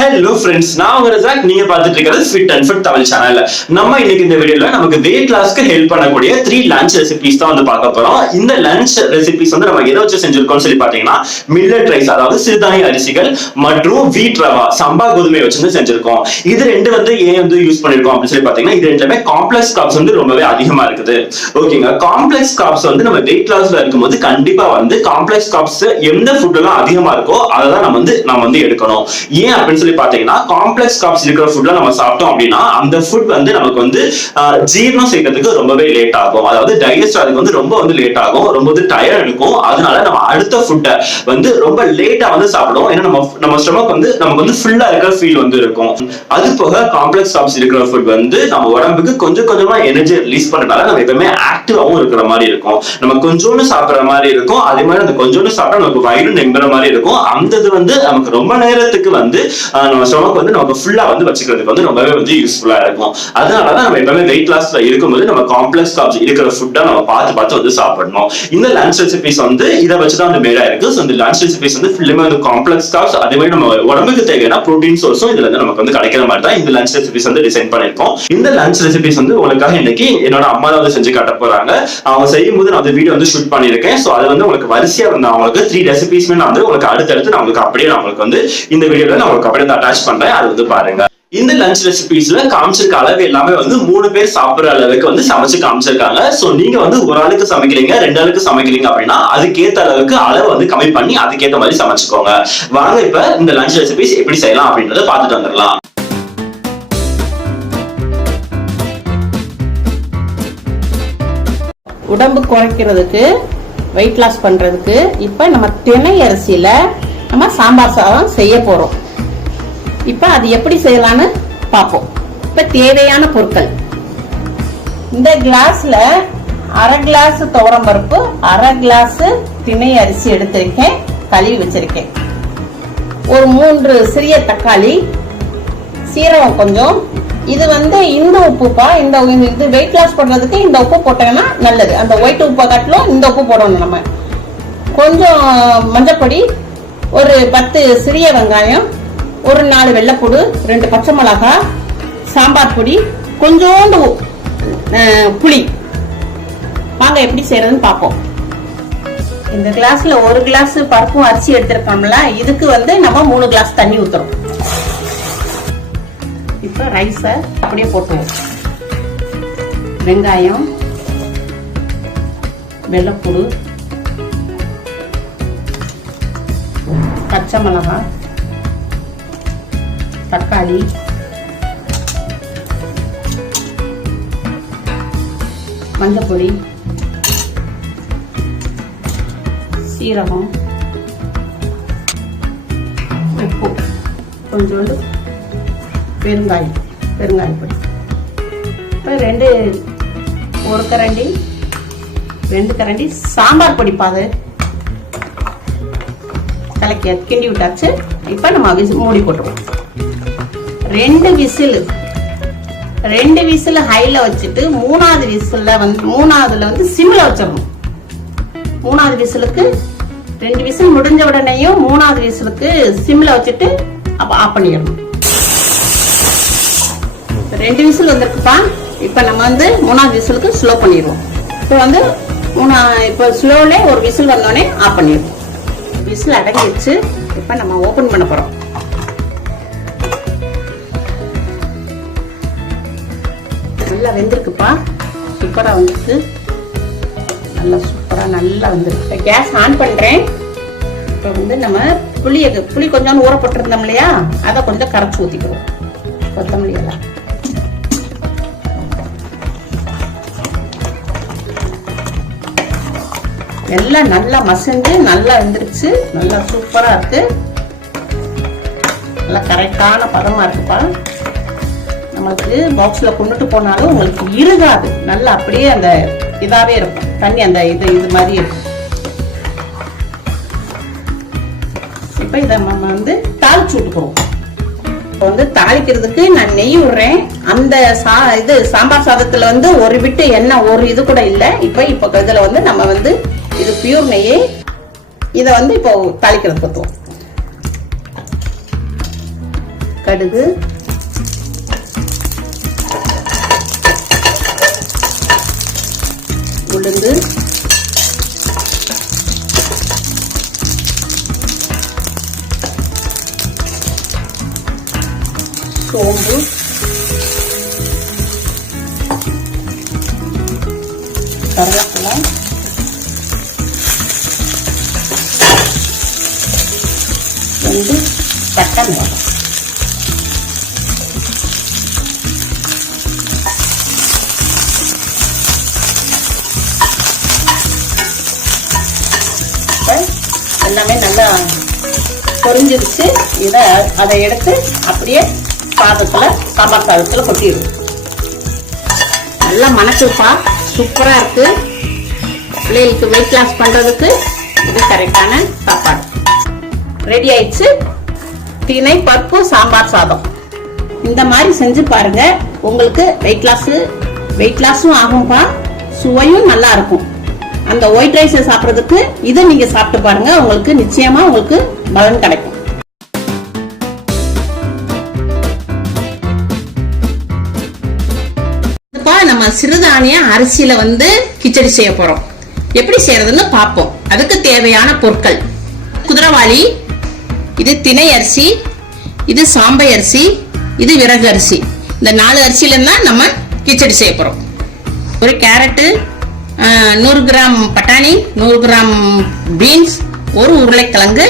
Hello friends, நான் உங்க ரஜாக். நீங்க பார்த்துட்டு இருக்கிறது ஃபிட் அண்ட் ஃபிட் தமிழ் சேனல்ல. நம்ம இன்னைக்கு இந்த வீடியோல நமக்கு வெயிட் லாஸ்க்கு ஹெல்ப் பண்ணக்கூடிய 3 லஞ்ச் ரெசிபிஸ் தான் வந்து பார்க்க போறோம். இந்த லஞ்ச் ரெசிபிஸ் வந்து நம்ம எதை வச்சு செஞ்சிருக்கோம்னு சொல்லி பாத்தீங்கன்னா மில்லட் ரைஸ், அதாவது சிறுதானிய அரிசிகள் மற்றும் வீட் ரவா சம்பா கோதுமை வச்சு செஞ்சிருக்கோம். இது ரெண்டு வந்து ஏன் வந்து யூஸ் பண்ணிருக்கோம் அப்படின்னு சொல்லி பாத்தீங்கன்னா இது ரெண்டுமே காம்ப்ளெக்ஸ் கார்ப்ஸ் வந்து ரொம்பவே அதிகமா இருக்குது. ஓகேங்க, காம்ப்ளெக்ஸ் கார்ப்ஸ் வந்து நம்ம வெயிட் லாஸ்ல இருக்கும்போது கண்டிப்பா வந்து காம்ப்ளெக்ஸ் கார்ப்ஸ் எந்த ஃபுட் எல்லாம் அதிகமா இருக்கோ அதை தான் நம்ம வந்து எடுக்கணும். ஏன் அப்படின்னு சொல்லி பாத்தீங்கன்னா காம்ப்ளெக்ஸ் கார்ப்ஸ் இருக்கிற ஃபுட்ல நம்ம சாப்பிட்டோம் அப்படின்னா அந்த ஃபுட் வந்து நமக்கு வந்து ஜீரணம் செய்யறதுக்கு ரொம்பவே லேட் ஆகும். அதாவது டைஜஸ்ட் ஆகிறதுக்கு வந்து ரொம்ப வந்து லேட் ஆகும், ரொம்ப வந்து டயர்ட் இருக்கும். அதனால நம்ம அடுத்த ஃபுட்டை வந்து ரொம்ப லேட்டா வந்து சாப்பிடுவோம். ஏன்னா நம்ம ஸ்டொமக் வந்து நமக்கு வந்து ஃபுல்லா இருக்கிற ஃபீல் வந்து இருக்கும். அது போக காம்ப்ளெக்ஸ் கார்ப்ஸ் இருக்கிற ஃபுட் வந்து நம்ம உடம்புக்கு கொஞ்சம் கொஞ்சமா எனர்ஜி ரிலீஸ் பண்றதுனால நம்ம எப்பவுமே ஆக்டிவாவும் இருக்கிற மாதிரி இருக்கும். நம்ம கொஞ்சோண்டு சாப்பிடுற மாதிரி இருக்கும். அதே மாதிரி அந்த கொஞ்சோண்டு சாப்பிட்டா நமக்கு வயிறு நெம்புற மாதிரி இருக்கும். அந்த இது வந்து நமக்கு ரொம்ப நேரத்துக்கு வந்து நம்ம ஸ்டொமக் வந்து நமக்கு ஃபுல்லா வந்து வச்சுக்கிறதுக்கு வந்து ரொம்பவே வந்து யூஸ்ஃபுல்லா இருக்கும். அதனாலதான் நம்ம எப்பவுமே வெயிட் லாஸ்ல இருக்கும்போது நம்ம காம்ப்ளெக்ஸ் கார்ப்ஸ் இருக்கிற ஃபுட்டை நம்ம பார்த்து வந்து சாப்பிடணும். இந்த லஞ்ச் ரெசிபிஸ் வந்து இதை வச்சுதான் வந்து மேடா இருக்கு. இந்த லஞ்ச் ரெசிபிஸ் வந்து ஃபுல்லுமே வந்து காம்ப்ளெக்ஸ் கார்ப்ஸ், அதே மாதிரி நம்ம உடம்புக்கு தேவையான புரோட்டீன் சோர்ஸும் இதுல இருந்து நமக்கு வந்து கிடைக்கிற மாதிரி தான் இந்த லஞ்ச் ரெசிபிஸ் வந்து டிசைன் பண்ணிருக்கோம். இந்த லஞ்ச் ரெசிபிஸ் வந்து உங்களுக்காக இன்னைக்கு என்னோட அம்மா தான் வந்து செஞ்சு காட்ட போறாங்க. அவங்க செய்யும் போது நான் வந்து வீடியோ வந்து ஷூட் பண்ணிருக்கேன். சோ அது வந்து உங்களுக்கு வரிசையா வந்து அவங்களுக்கு 3 ரெசிபிஸ்மே நான் வந்து உங்களுக்கு அடுத்தடுத்து நான் உங்களுக்கு அப்படியே நான் உங்களுக்கு வந்து இந்த வீடியோல நான் உங்களுக்கு அப்படியே அட்டாச் பண்றேன். அது வந்து பாருங்க. இந்த லஞ்ச் ரெசிபிஸ்ல காமிச்சிருக்க அளவு எல்லாமே வந்து 3 பேர் சாப்பிடுற அளவுக்கு வந்து சமைச்சு காமிச்சிருக்காங்க. சோ நீங்க வந்து ஒரு ஆளுக்கு சமைக்கிறீங்க, 2 ஆளுக்கு சமைக்கிறீங்க அப்படின்னா அதுக்கேற்ற அளவுக்கு அளவு வந்து கம்மி பண்ணி அதுக்கேற்ற மாதிரி சமைச்சுக்கோங்க. வாங்க இப்ப இந்த லஞ்ச் ரெசிபிஸ் எப்படி செய்யலாம் அப்படின்றத பார்த்துட்டு வந்துடலாம். உடம்பு குறைக்கிறதுக்கு, வெயிட் லாஸ் பண்றதுக்கு இப்ப நம்ம திணை அரிசியில நம்ம சாம்பார் சாதம் செய்ய போறோம். இப்ப அது எப்படி செய்யலாம்னு பார்ப்போம். இப்ப தேவையான பொருட்கள், இந்த கிளாஸ்ல 1/2 கிளாஸ் துவரம் பருப்பு, 1/2 கிளாஸ் திணை அரிசி எடுத்திருக்கேன், கழுவி வச்சிருக்கேன். ஒரு 3 சிறிய தக்காளி, சீரகம் கொஞ்சம். இது வந்து இந்த உப்புப்பா, இது வெயிட் லாஸ் பண்றதுக்கு இந்த உப்பு போட்டோம்னா நல்லது. அந்த ஒயிட் உப்பை காட்டிலும் இந்த உப்பு போடணும். நம்ம கொஞ்சம் மஞ்சப்பொடி, ஒரு 10 சிறிய வெங்காயம், ஒரு 4 வெள்ளைப்பூடு, 2 பச்சை மிளகாய், சாம்பார் பொடி, கொஞ்சோண்டு புளி. வாங்க எப்படி செய்யறதுன்னு பார்ப்போம். இந்த கிளாஸ்ல 1 கிளாஸ் பருப்பும் அரிசி எடுத்திருக்கோம்ல, இதுக்கு வந்து நம்ம 3 கிளாஸ் தண்ணி ஊத்துறோம். இப்ப ரைஸ அப்படியே போட்டுருவோம். வெங்காயம், வெள்ளைப்பூடு, பச்சை மிளகாய், தக்காளி, மஞ்சப்பொடி, சீரகம், உப்பு, கொஞ்சோண்டு பெருங்காயப்பொடி. இப்போ 1 கரண்டி 2 கரண்டி சாம்பார் பொடி பாது கலக்கி கிண்டி விட்டாச்சு. இப்போ நம்ம மூடி போட்டுருவோம். 2 விசில் ஹைல வச்சுட்டு 3வது விசில்ல வந்து 3வதுல வந்து சிம்ல வச்சிடணும். 3வது விசிலுக்கு 2 விசில் முடிஞ்ச உடனேயும் 3வது விசிலுக்கு சிம்ல வச்சுட்டு அப்ப ஆஃப் பண்ணிடணும். 2 விசில் வந்திருக்குப்பா. இப்ப நம்ம வந்து 3வது விசிலுக்கு ஸ்லோ பண்ணிடுவோம். இப்போ வந்து இப்போ ஸ்லோல ஒரு விசில் வந்தோடனே ஆஃப் பண்ணிடுவோம். விசில் அடங்கிடுச்சு. இப்ப நம்ம ஓபன் பண்ண போறோம். நல்லா வெந்திருக்குப்பா, சூப்பரா வந்துருக்கு. நல்லா வந்திருக்கு. கேஸ் ஆன் பண்றேன். இப்ப வந்து நம்ம புளி கொஞ்சம் ஊற போட்டிருந்தோம் இல்லையா, அதை கொஞ்சம் கரைச்சு ஊத்திக்கிறோம். கொத்தமல்லி எல்லாம் எல்லாம் நல்லா மசிஞ்சு நல்லா வெந்துருச்சு. நல்லா சூப்பரா இருக்கு. நல்லா கரெக்டான பதமா இருக்குப்பா. நமக்கு பாக்ஸ்ல கொண்டுட்டு போனாலும் உங்களுக்கு இருகாது. நல்லா அப்படியே அந்த இதாவே இருக்கும். தண்ணி அந்த இது மாதிரி இருக்கும். இப்ப இதை நம்ம வந்து தாளிச்சு விட்டுக்குவோம். வந்து தாளிக்கிறதுக்கு நான் நெய் விடுறேன். அந்த சாம்பார் சாதத்துல வந்து ஒரு விட்டு எண்ணெய் ஒரு இது கூட இல்ல. இப்ப இதுல வந்து நம்ம வந்து இது பியூர் நெய். இதை வந்து இப்போ தாளிக்கிறதுக்கு ஊத்துவோம். கடுகு, உளுந்து, சோம்பு, கருவேப்பிலை, பட்டை மிளகாய். எல்லாமே நல்லா பொரிஞ்சிருச்சு. அதை எடுத்து அப்படியே சாதத்தில், சாம்பார் சாதத்தில் கொட்டிடும். நல்லா மணக்குப்பா, சூப்பராக இருக்கு. பிள்ளைகளுக்கு வெயிட் லாஸ் பண்ணுறதுக்கு இது கரெக்டான சாப்பாடு. ரெடி ஆயிடுச்சு திணை பருப்பு சாம்பார் சாதம். இந்த மாதிரி செஞ்சு பாருங்க, உங்களுக்கு வெயிட் லாஸும் ஆகும்பா, சுவையும் நல்லா இருக்கும். அந்த ஒயிட் ரைஸ் சாப்பிட்றதுக்கு இதை நீங்க சாப்பிட்டு பாருங்க, உங்களுக்கு நிச்சயமா உங்களுக்கு பலன் கிடைக்கும். நம்ம சிறுதானிய அரிசியில கிச்சடி செய்ய போறோம். எப்படி செய்யறதுன்னு பார்ப்போம். அதுக்கு தேவையான பொருட்கள்: குதிரைவாளி, இது திணை அரிசி, இது சாம்பை அரிசி, இது விறகு அரிசி. இந்த 4 அரிசியில தான் நம்ம கிச்சடி செய்ய போறோம். ஒரு கேரட்டு, 100 கிராம் பட்டாணி, 100 கிராம் பீன்ஸ், ஒரு உருளைக்கிழங்கு,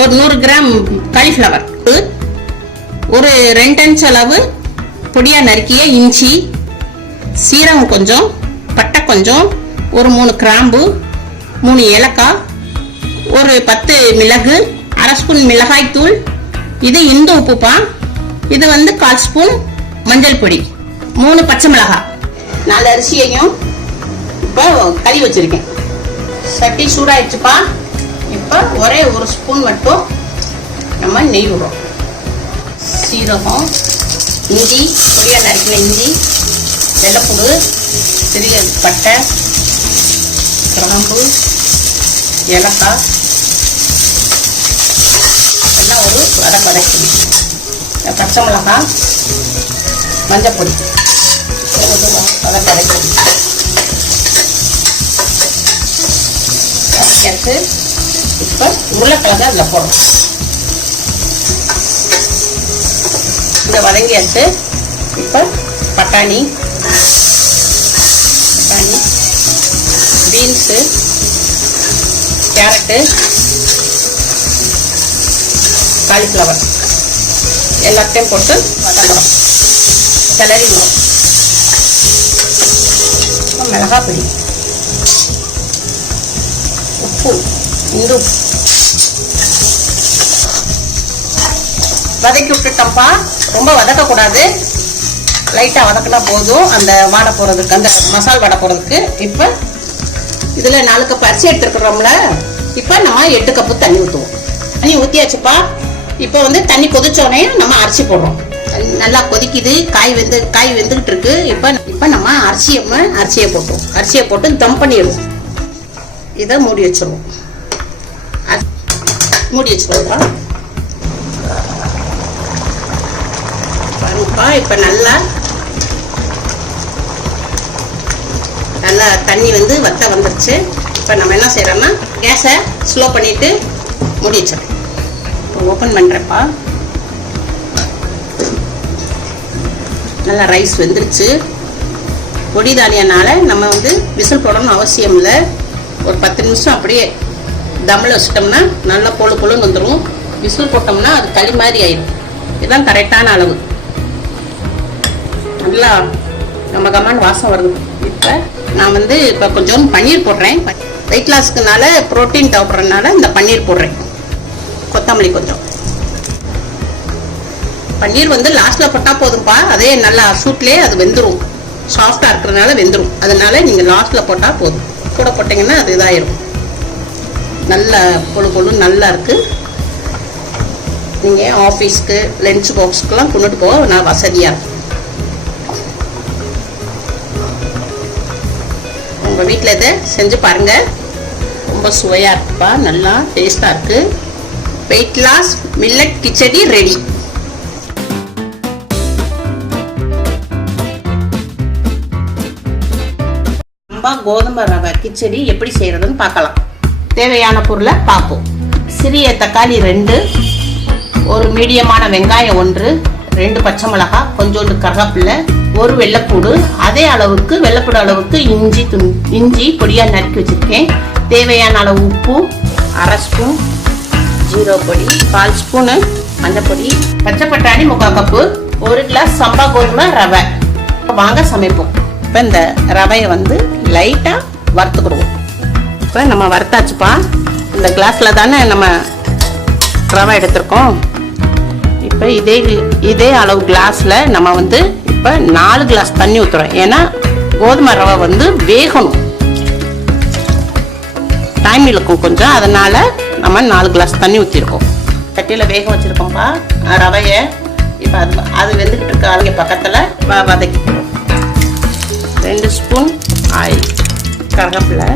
ஒரு 100 கிராம் காலிஃபிளவர், ஒரு 2 இன்ச் அளவு பொடியா நறுக்கிய இஞ்சி, சீரகம் கொஞ்சம், பட்டை கொஞ்சம், ஒரு 3 கிராம்பு, 3 ஏலக்காய், ஒரு 10 மிளகு, 1/2 ஸ்பூன் மிளகாய் தூள், இது இந்து உப்புப்பா, இது 1/4 ஸ்பூன் மஞ்சள் பொடி, 3 பச்சை மிளகாய். 4 அரிசியையும் இப்போ கறி வச்சிருக்கேன். சட்டி சூடாயிடுச்சுப்பா. இப்போ ஒரே 1 ஸ்பூன் மட்டும் நம்ம நெய் விடுறோம். சீரகம், இஞ்சி, பொடியா நறுக்கின இஞ்சி, வெள்ளைப்பூடு, சிறிய பட்டை, கிராம்பு, ஏலக்காய் எல்லாம் ஒரு வதக்கி, பச்சை மிளகாய், மஞ்சள் பொடி வதக்கி இப்போ உருளைக்கிழங்கு அதில் போடுறோம். இந்த வதங்கியாச்சு. இப்போ பட்டாணி, பீன்ஸு, கேரட்டு, காலிஃப்ளவர் எல்லாத்தையும் போட்டு வதக்குறோம். கிளறி விடும். மிளகாய் பொடி, உப்பு, இந்து வதக்கி விட்டுட்டோம்ப்பா. ரொம்ப வதக்கக்கூடாது, லைட்டாக வதக்கினா போதும் அந்த வாடை போகிறதுக்கு, அந்த மசால் வாடை போகிறதுக்கு. இப்போ இதில் 4 கப் அரிசி எடுத்துருக்குறோம்ல, இப்போ நம்ம 8 கப்பு தண்ணி ஊற்றுவோம். தண்ணி ஊற்றியாச்சுப்பா. இப்போ தண்ணி கொதிச்சோடனே நம்ம அரிசி போடுறோம். நல்லா கொதிக்குது, காய் வெந்துக்கிட்டு இருக்கு. இப்போ நம்ம அரிசியை போட்டோம். அரிசியை போட்டு தம் பண்ணிடுவோம். இதை மூடி வச்சிருவோம். பாருங்கப்பா, இப்போ நல்லா தண்ணி வத்த வந்துருச்சு. இப்போ நம்ம என்ன செய்யறோம்னா கேஸை ஸ்லோ பண்ணிட்டு மூடி வச்சிடறோம். இப்போ ஓப்பன் பண்றப்பா. நல்லா ரைஸ் வெந்துருச்சு. பொடி தானியனால நம்ம விசில் போடணும்னு அவசியம் இல்லை. ஒரு 10 நிமிஷம் அப்படியே தம்மில் வச்சிட்டோம்னா நல்லா பொழுன்னு வந்துடும். விசில் போட்டோம்னா அது களி மாதிரி ஆயிடும். இதுதான் கரெக்டான அளவு. நல்லா கமகமான வாசம் வருது. இப்போ நான் இப்போ கொஞ்சம் பன்னீர் போடுறேன். வெயிட் லாஸ்க்குனால ப்ரோட்டீன் தேவைப்படுறதுனால இந்த பன்னீர் போடுறேன். கொத்தமல்லி கொஞ்சம். பன்னீர் லாஸ்ட்ல போட்டால் போதும்பா. அதே நல்லா சூட்லேயே அது வெந்துடும். சாஃப்டாக இருக்கிறதுனால வெந்துடும். அதனால நீங்கள் லாஸ்ட்ல போட்டால் போதும். கூட போட்டிங்கன்னா அது இதாயிரும். நல்ல பொழு நல்லா இருக்கு. நீங்கள் ஆஃபீஸ்க்கு லஞ்ச் பாக்ஸ்க்குலாம் கொண்டுட்டு போக நான் வசதியாக இருக்கும். உங்கள் வீட்டில் இதை செஞ்சு பாருங்கள். ரொம்ப சுவையாக இருக்குப்பா, நல்லா டேஸ்டாக இருக்குது. Weight loss millet khichdi ready. கோதுமை ரவை கிச்சடி எப்படி செய்யறதுன்னு பார்க்கலாம். தேவையான பொருளை பார்ப்போம். சிறிய தக்காளி 2, ஒரு மீடியமான வெங்காயம் 1, 2 பச்சை மிளகாய், கொஞ்சோண்டு கருவேப்பிலை, 1 வெள்ளைப்பூடு, அதே அளவுக்கு வெள்ளைப்பூடு அளவுக்கு இஞ்சி பொடியா நறுக்கி வச்சிருக்கேன். தேவையான அளவு உப்பு, 1/2 ஸ்பூன் ஜீரகப்பொடி, 1/4 ஸ்பூனு மஞ்சப்பொடி, பச்சை பட்டாணி 3/4 கப்பு, 1 கிளாஸ் சம்பா கோதுமை ரவை. வாங்க சமைப்போம். இப்போ இந்த ரவையை வந்து லைட்டாக வறுத்துக்கிடுவோம். இப்போ நம்ம வறுத்தாச்சுப்பா. இந்த கிளாஸில் தானே நம்ம ரவை எடுத்திருக்கோம். இப்போ இதே அளவு கிளாஸில் நம்ம வந்து இப்போ 4 கிளாஸ் தண்ணி ஊற்றுறோம். ஏன்னா கோதுமை ரவை வந்து வேகணும், டைம் இழுக்கும் கொஞ்சம், அதனால நம்ம 4 கிளாஸ் தண்ணி ஊற்றிருக்கோம். சட்டியில் வேக வச்சுருக்கோம்ப்பா ரவையை. இப்போ அது வெந்துக்கிட்டு இருக்க அங்கே பக்கத்தில் வதக்கிக்கிறோம். 2 ஸ்பூன் ஆயில், கருவேப்பிலை,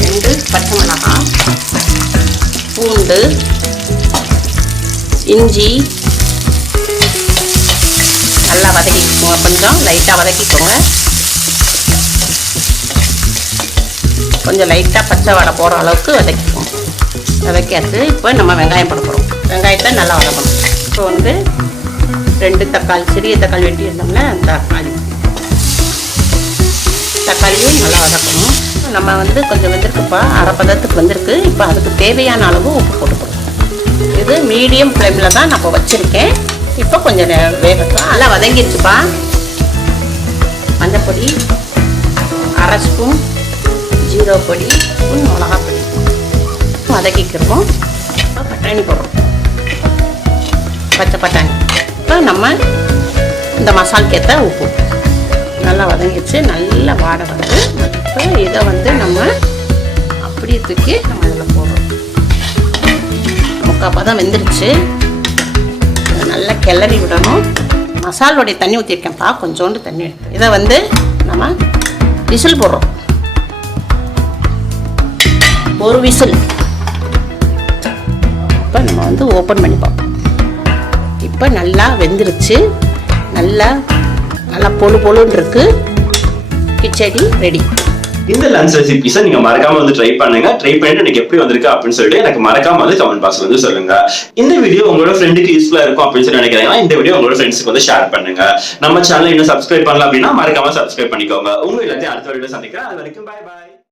2 பச்சை மிளகாய், பூண்டு, இஞ்சி நல்லா வதக்கிக்கோங்க. கொஞ்சம் லைட்டாக வதக்கிக்கோங்க. கொஞ்சம் லைட்டாக பச்சை வடை போகிற அளவுக்கு வதக்கிக்கோங்க. வதக்கியாச்சு. இப்போ நம்ம வெங்காயம் போட போகிறோம். வெங்காயத்தை நல்லா வதக்கணும். இப்போ வந்து 2 தக்காளி, சிறிய தக்காளி வெட்டி இருந்தோம்னா தக்காளியும் நல்லா வதக்கணும். நம்ம வந்து கொஞ்சம் வெந்திருக்குப்பா, அரை பதத்துக்கு வந்திருக்கு. இப்போ அதுக்கு தேவையான அளவு உப்பு போட்டுக்கணும். இது மீடியம் ஃப்ளேமில் தான் நம்ம வச்சுருக்கேன். இப்போ கொஞ்சம் வேகட்டும். நல்லா வதங்கிடுச்சுப்பா. மஞ்சப்பொடி 1/2 ஸ்பூன், ஜீரகப்பொடி, ஸ்பூன் மிளகாப்பொடி வதக்கிக்கிறோம். இப்போ பட்டாணி போடுறோம், பச்சை பட்டாணி. இப்போ நம்ம இந்த மசாலுக்கு ஏற்ற உப்பு நல்லா வதங்கிடுச்சு. நல்லா வாடை வருது. இப்போ இதை வந்து நம்ம அப்படியே தூக்கி நம்ம இதில் போடுறோம். 3/4 பதம் வெந்துருச்சு. நல்லா கிளறி விடணும். மசாலோடைய தண்ணி ஊற்றிருக்கேன்ப்பா, கொஞ்சோண்டு தண்ணி எடுத்து இதை வந்து நம்ம விசில் போடுறோம். 1 விசில். இப்போ நம்ம வந்து ஓப்பன் பண்ணி பார்ப்போம். இப்போ நல்லா வெந்துருச்சு. நல்லா பொழு பொழுன்னு இருக்கு. கிச்சடி ரெடி. இந்த லஞ்ச் ரெசிபிஸை நீங்க மறக்காம வந்து ட்ரை பண்ணுங்க. ட்ரை பண்ணிட்டு எனக்கு எப்படி வந்திருக்கு அப்படின்னு சொல்லிட்டு எனக்கு மறக்காம வந்து கமெண்ட் பாக்ஸ்ல வந்து சொல்லுங்க. இந்த வீடியோ உங்களோட ஃப்ரெண்டுக்கு யூஸ்ஃபுல்லா இருக்கும் அப்படின்னு சொல்லி நினைக்கிறீங்கன்னா இந்த வீடியோ உங்களோட ஃப்ரெண்ட்ஸ்க்கு வந்து ஷேர் பண்ணுங்க. நம்ம சேனலை இன்னும் சப்ஸ்கிரைப் பண்ணல அப்படின்னா மறக்காம சப்ஸ்கிரைப் பண்ணிக்கோங்க. உங்க எல்லாத்தையும் அடுத்த வீடியோ சந்திக்கிறேன். அது வரைக்கும் பை பை.